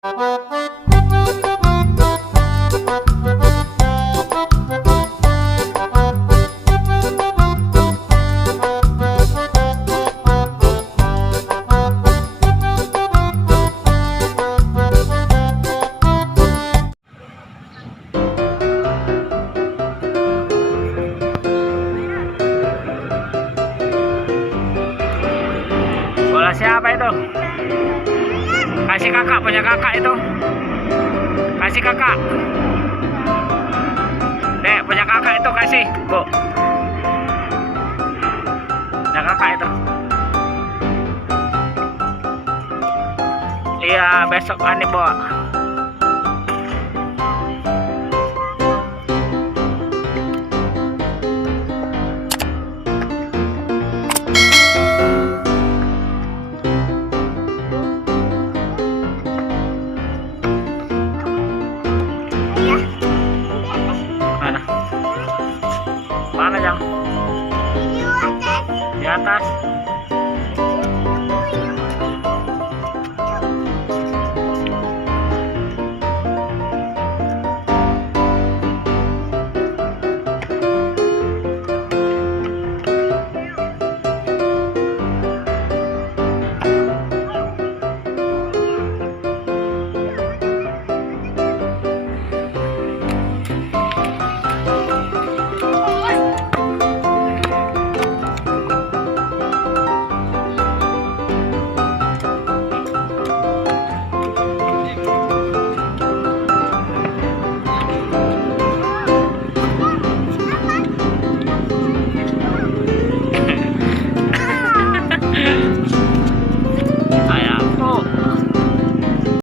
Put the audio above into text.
Bola siapa itu? Kasih kakak, punya kakak itu. Kasih kakak. Dek, punya kakak itu kasih, Bu. Punya kakak itu. Iya, besok Ani bawa.